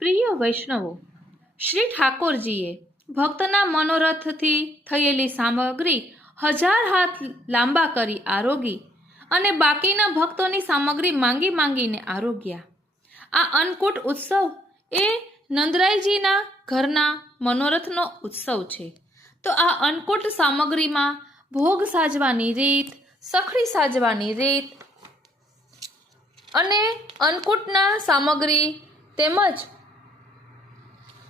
પ્રિય વૈષ્ણવો, શ્રી ઠાકોરજીએ ભક્તના મનોરથથી થયેલી સામગ્રી 1000 હાથ લાંબા કરી આરોગી અને બાકીના ભક્તોની સામગ્રી માંગી માંગીને આરોગ્યા. આ અન્નકૂટ ઉત્સવ એ નંદરાયજીના ઘરના મનોરથનો ઉત્સવ છે. તો આ અન્નકૂટ સામગ્રીમાં ભોગ સાજવાની રીત, સખડી સાજવાની રીત અને અન્નકૂટના સામગ્રી તેમજ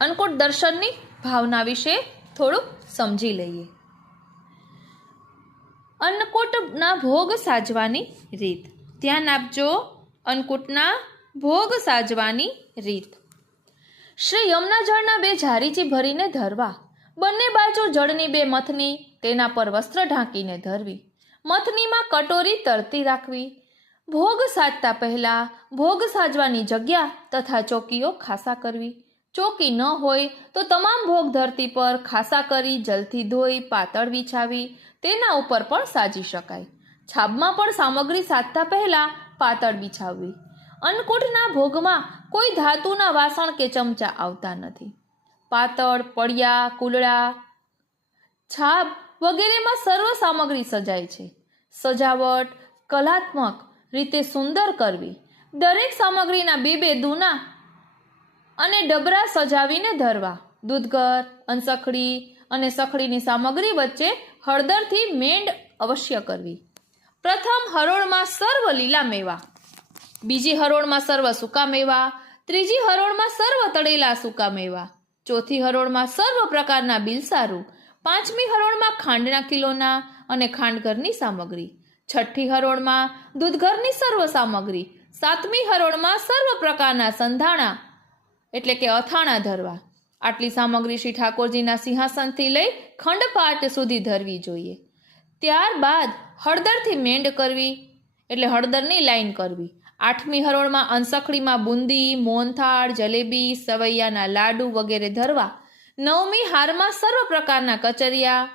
અન્નકૂટ દર્શનની ભાવના વિશે થોડુંક સમજી લઈએ. અન્નકૂટના ભોગ સાજવાની રીત. ધ્યાન આપજો, અન્નકૂટના ભોગ સાજવાની રીત. શ્રી યમુના જળના 2 ઝારીચી ભરીને ધરવા. બંને બાજુ જળની 2 મથની, તેના પર વસ્ત્ર ઢાંકીને ધરવી. મથનીમાં કટોરી તરતી રાખવી. ભોગ સાજતા પહેલા ભોગ સાજવાની જગ્યા તથા ચોકીઓ ખાસા કરવી. ચોકી ન હોય તો તમામ ભોગ ધરતી પર ખાસા કરી જલથી ધોઈ પાતળ વિછાવી તેના ઉપર પણ સાજી શકાય. છાબમાં પણ સામગ્રી સાજતા પહેલા પાતળ બિછાવવી. અન્નકૂટના ભોગમાં કોઈ ધાતુના વાસણ કે ચમચા આવતા નથી. પાતળ, પડિયા, કુલડા, છાબ વગેરેમાં સર્વ સામગ્રી સજાય છે. સજાવટ કલાત્મક રીતે સુંદર કરવી. દરેક સામગ્રીના 2 દૂના અને ડબરા સજાવીને ધરવા. દૂધઘર, અનસખડી અને સખડીની સામગ્રી વચ્ચે હળદરથી મેંડ અવશ્ય કરવી. પ્રથમ હરોળમાં સર્વ લીલા મેવા, બીજી હરોળમાં સર્વ સૂકા મેવા, ત્રીજી હરોળમાં સર્વ તળેલા સૂકા મેવા, ચોથી હરોળમાં સર્વ પ્રકારના બિલસારું, પાંચમી હરોળમાં ખાંડના કિલોના અને ખાંડઘરની સામગ્રી, છઠ્ઠી હરોળમાં દૂધઘરની સર્વ સામગ્રી, સાતમી હરોળમાં સર્વ પ્રકારના સંધાણા એટલે કે અથાણા ધરવા. આટલી સામગ્રી શ્રી ઠાકોરજીના સિંહાસનથી લઈ ખંડપાટ સુધી ધરવી જોઈએ. ત્યારબાદ હળદરથી મેંડ કરવી એટલે હળદરની લાઈન કરવી. આઠમી હરોળમાં અનસખડીમાં બુંદી, મોહનથાળ, જલેબી, સવૈયાના લાડુ વગેરે ધરવા. નવમી હારમાં સર્વ પ્રકારના કચરિયા,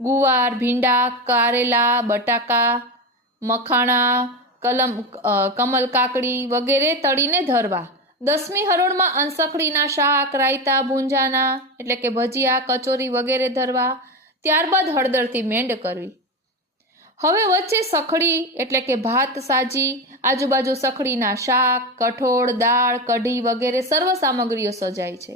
ગુવાર, ભીંડા, કારેલા, બટાકા, મખાણા, કમલ કાકડી વગેરે તળીને ધરવા. 10મી હરોળમાં અનસખડીના શાક, રાયતા, ભૂંજાના એટલે કે ભજીયા, કચોરી વગેરે ધરવા. ત્યારબાદ હળદરથી મેંડ કરવી. હવે વચ્ચે સખડી એટલે કે ભાત સાજી, આજુબાજુ સખડીના શાક, કઠોળ, દાળ, કઢી વગેરે સર્વ સામગ્રીઓ સજાય છે.